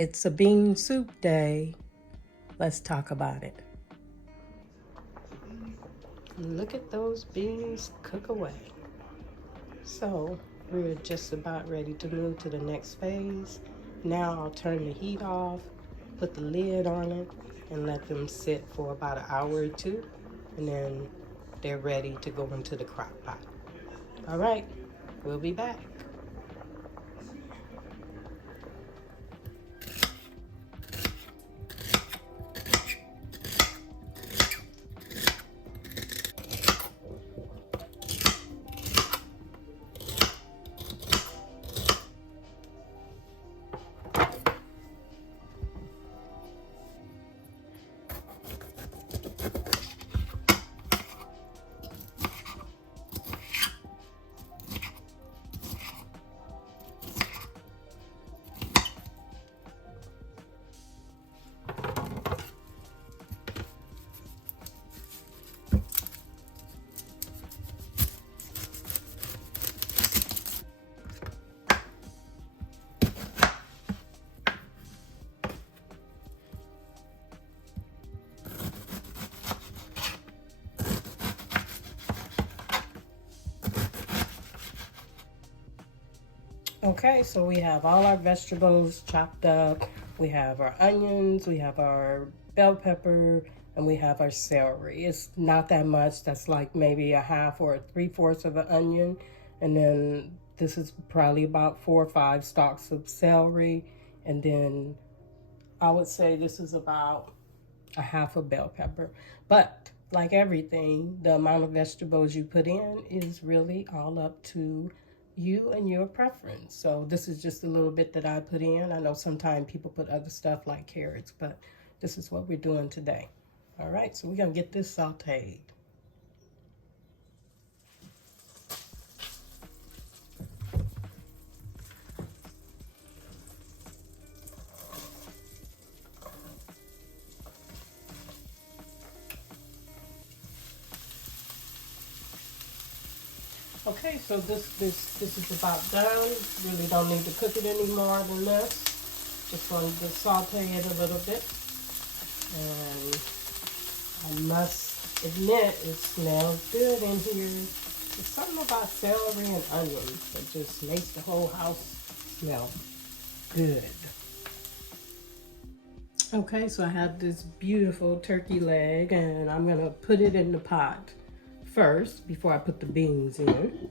It's a bean soup day. Let's talk about it. Look at those beans cook away. So we're just about ready to move to the next phase. Now I'll turn the heat off, put the lid on it, and let them sit for about an hour or two. And then they're ready to go into the crock pot. All right, we'll be back. Okay, so we have all our vegetables chopped up. We have our onions, we have our bell pepper, and we have our celery. It's not that much. That's like maybe a half or 3/4 of an onion. And then this is probably about 4 or 5 stalks of celery. And then I would say this is about a half a bell pepper. But like everything, the amount of vegetables you put in is really all up to you and your preference. So this is just a little bit that I put in. I know sometimes people put other stuff like carrots, but this is what we're doing today. All right, so we're gonna get this sauteed. Okay, so this is about done. Really don't need to cook it any more than this. Just wanted to saute it a little bit. And I must admit, it smells good in here. There's something about celery and onions that just makes the whole house smell good. Okay, so I have this beautiful turkey leg, and I'm gonna put it in the pot first before I put the beans in.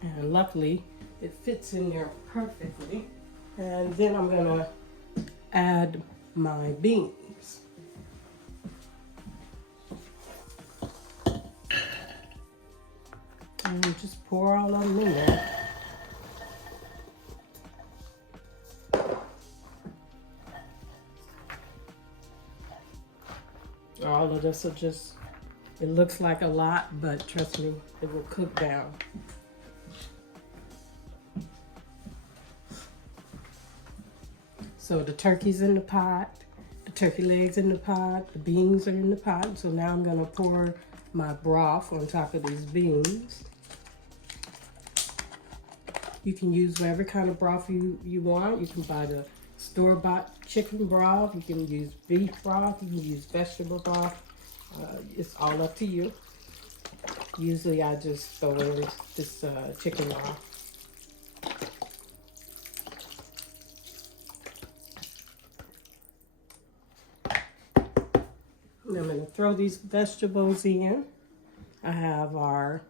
And luckily it fits in there perfectly. And then I'm gonna add my beans. And just pour all of them in there. All of this will just, it looks like a lot, but trust me, it will cook down. So the turkey's in the pot, the turkey legs in the pot, the beans are in the pot. So now I'm gonna pour my broth on top of these beans. You can use whatever kind of broth you want. You can buy the store-bought chicken broth, you can use beef broth, you can use vegetable broth. It's all up to you. Usually I just throw in this chicken broth. And I'm going to throw these vegetables in. I have our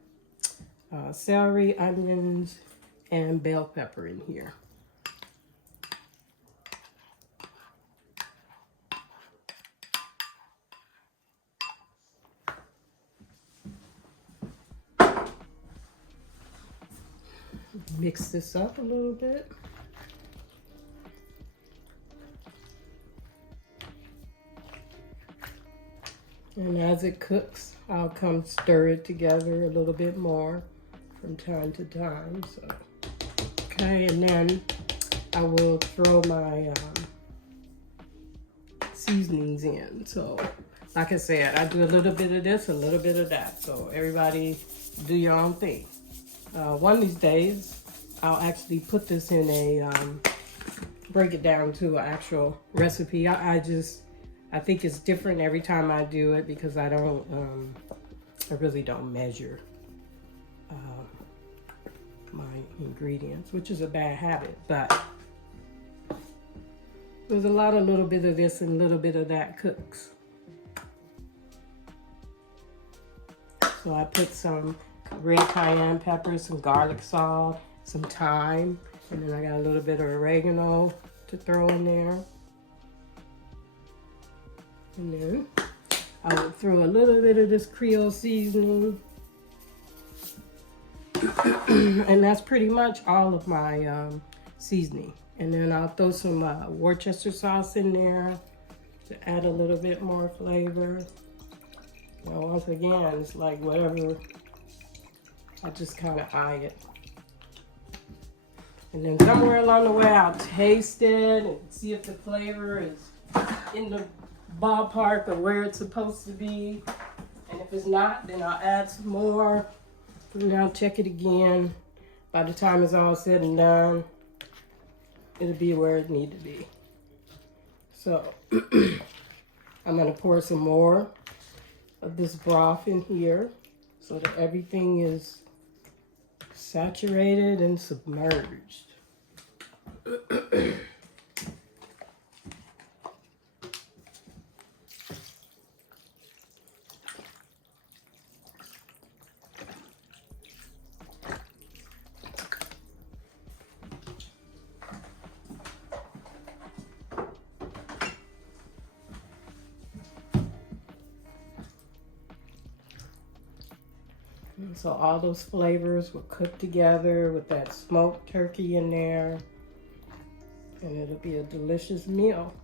celery, onions, and bell pepper in here. Mix this up a little bit. And as it cooks, I'll come stir it together a little bit more from time to time. So, okay, and then I will throw my seasonings in. So, like I said, I do a little bit of this, a little bit of that. So everybody do your own thing. One of these days, I'll actually put this in a, break it down to an actual recipe. I think it's different every time I do it because I really don't measure my ingredients, which is a bad habit, but there's a little bit of this and a little bit of that cooks. So I put some red cayenne pepper, some garlic salt, some thyme, and then I got a little bit of oregano to throw in there. And then I will throw a little bit of this Creole seasoning. And that's pretty much all of my seasoning. And then I'll throw some Worcester sauce in there to add a little bit more flavor. Now, once again, it's like whatever, I just kind of eye it. And then somewhere along the way, I'll taste it and see if the flavor is in the ballpark of where it's supposed to be. And if it's not, then I'll add some more. And I'll check it again. By the time it's all said and done, it'll be where it needs to be. So I'm gonna pour some more of this broth in here so that everything is saturated and submerged. So all those flavors will cook together with that smoked turkey in there, and it'll be a delicious meal.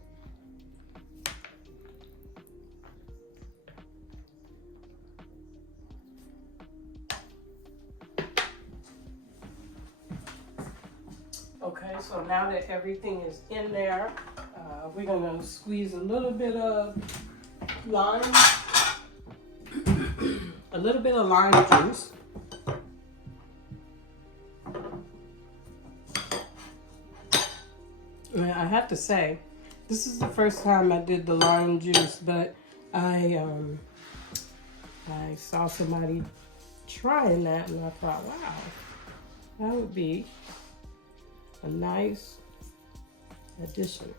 Okay, so now that everything is in there, we're gonna squeeze a little bit of lime. A little bit of lime juice. I have to say, this is the first time I did the lime juice, but I saw somebody trying that and I thought, wow, that would be a nice addition.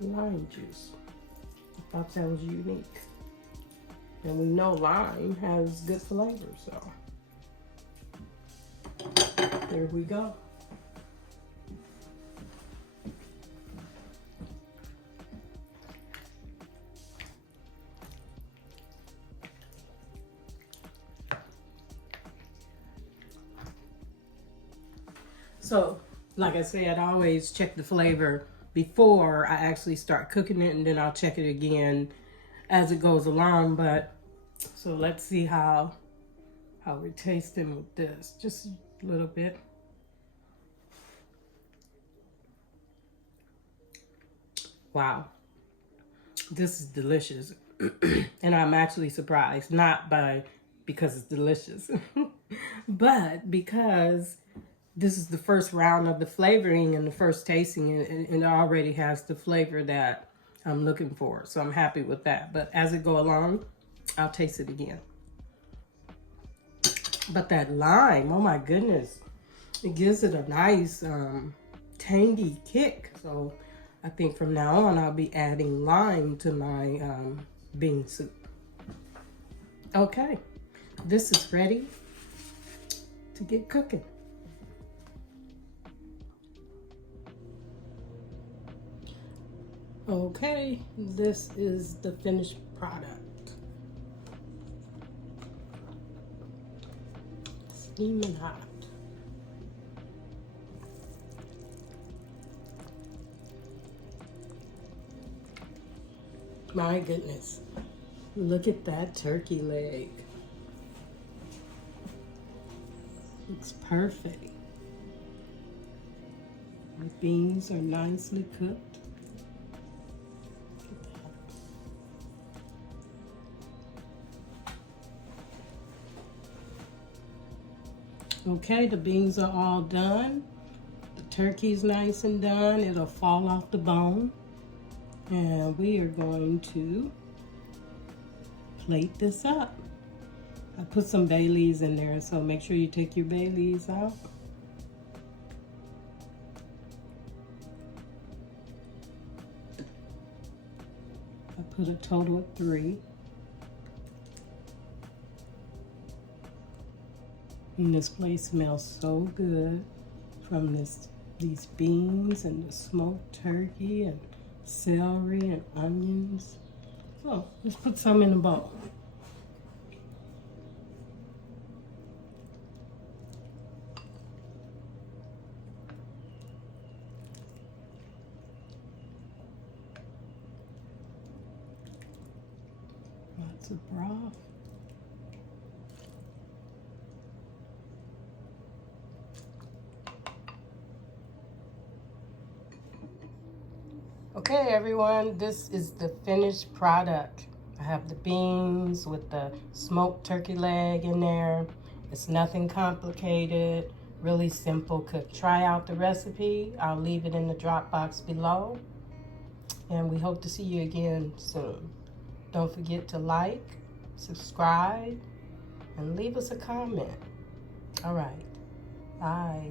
Lime juice. I thought that was unique. And we know lime has good flavor, so there we go. So, like I said, I always check the flavor before I actually start cooking it, and then I'll check it again as it goes along. But so let's see how we're tasting with this. Just a little bit. Wow, this is delicious. And I'm actually surprised, not because it's delicious, but because this is the first round of the flavoring and the first tasting, and it already has the flavor that I'm looking for. So I'm happy with that. But as it go along, I'll taste it again. But that lime, oh my goodness, it gives it a nice tangy kick. So I think from now on, I'll be adding lime to my bean soup. Okay, this is ready to get cooking. Okay, this is the finished product. Steaming hot. My goodness, look at that turkey leg. Looks perfect. The beans are nicely cooked. Okay, the beans are all done. The turkey's nice and done. It'll fall off the bone. And we are going to plate this up. I put some bay leaves in there, so make sure you take your bay leaves out. I put a total of 3. And this place smells so good from these beans and the smoked turkey and celery and onions. So let's put some in a bowl. Lots of broth. Okay, everyone, this is the finished product. I have the beans with the smoked turkey leg in there. It's nothing complicated, really simple cook. Try out the recipe. I'll leave it in the drop box below. And we hope to see you again soon. Don't forget to like, subscribe, and leave us a comment. All right, bye.